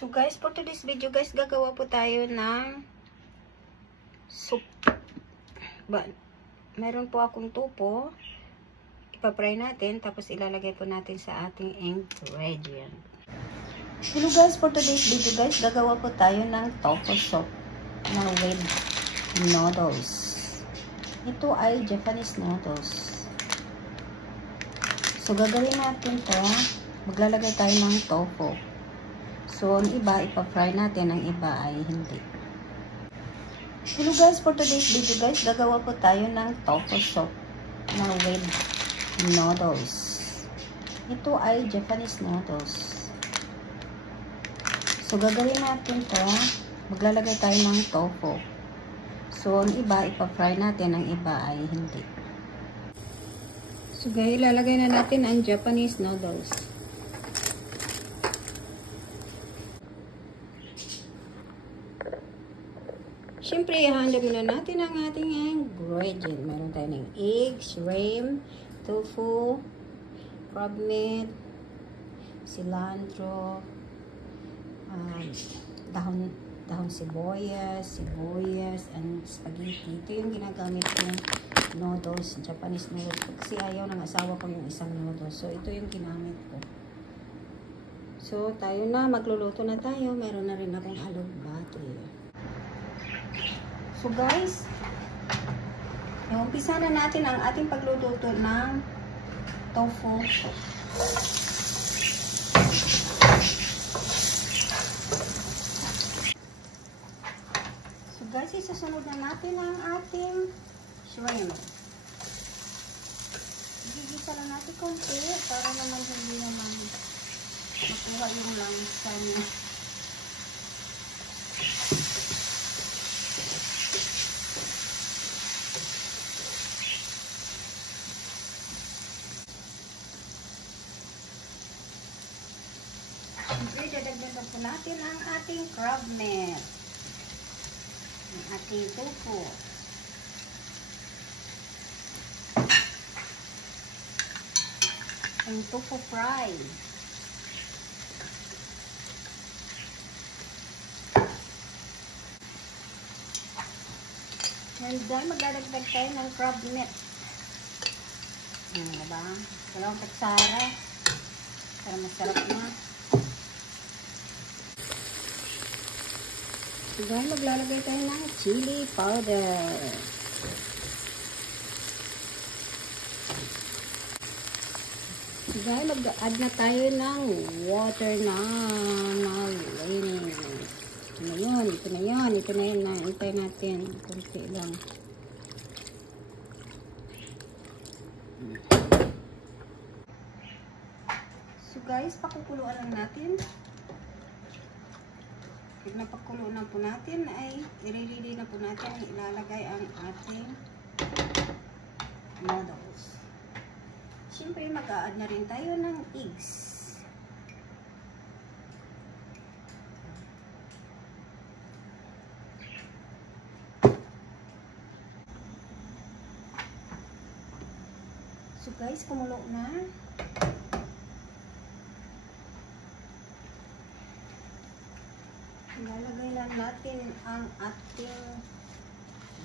So guys, for today's video guys, gagawa po tayo ng soup. Meron po akong tupo. Ipa-fry natin, tapos ilalagay po natin sa ating ingredient. Hello guys, for today's video guys, gagawa po tayo ng tofu soup na with noodles. Ito ay Japanese noodles. So gagawin natin to, maglalagay tayo ng tofu. So, ang iba, ipa-fry natin. Ang iba ay hindi. Hello guys, for today's video guys, gagawa po tayo ng tofu soup na with noodles. Ito ay Japanese noodles. So, gagawin natin to, maglalagay tayo ng tofu. So, ang iba, ipa-fry natin. Ang iba ay hindi. So, guys, ilalagay na natin ang Japanese noodles. Siyempre, ihanda muna natin ang ating ingredient. Meron tayo ng egg, shrimp, tofu, crab meat, cilantro, dahon sibuyas, and spaghetti. Ito yung ginagamit kong noodles, Japanese noodles. Kasi ayaw ng asawa ko yung isang noodles. So, ito yung ginamit ko. So, tayo na. Magluluto na tayo. Meron na rin akong alugbati. So guys, umpisa na natin ang ating pagluluto ng tofu. So guys, isusunod na natin ang ating shrimp. Gigisa lang natin konti para naman hindi naman makuha yung langsa niya. Siyempre, dadagdagan po natin ang ating crab meat. Ang ating tofu. Ang tofu fry. And then, magdadagdag tayo ng crab meat. Diba? Dalawang kutsara. Para masarap na. Dahil maglalagay tayo ng chili powder. Dahil mag-add na tayo ng water na malinis. Ito na yun. Hintay natin. Kunti lang. So guys, pakukuluan lang natin. Pag napagkulo na po natin, ay i-ready na po natin ilalagay ang ating noodles. Siyempre, mag-a-add na rin tayo ng eggs. So guys, kumulo na. Ilalagay lang natin ang ating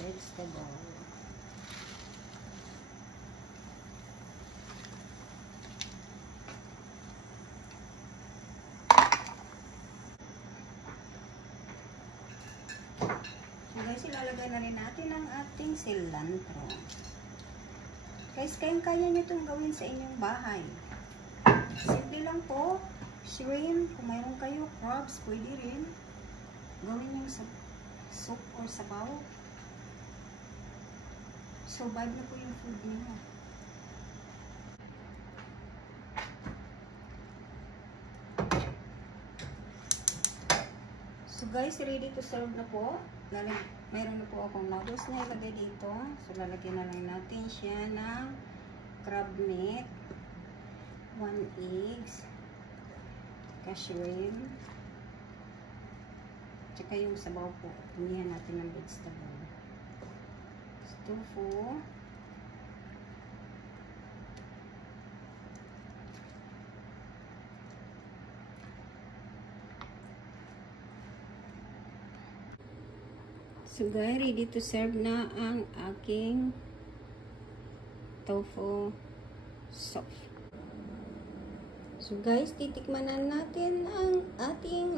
vegetable. So guys, ilalagay na rin natin ang ating cilantro. Guys, kayang-kaya nyo itong gawin sa inyong bahay. Simple lang po. Shrimp, kung mayroon kayo, crabs, pwede rin. Gawin yung soup or sabaw. Survive na po yung food niyo. So guys, ready to serve na po. Mayroon na po akong noodles na ilagay dito. So lalagyan na lang natin siya ng crab meat, 1 eggs, shrimp, tsaka yung sabaw po. Tumihan natin ng vegetable. Tofu. So guys, ready to serve na ang aking tofu soup. So guys, titikman na natin ang ating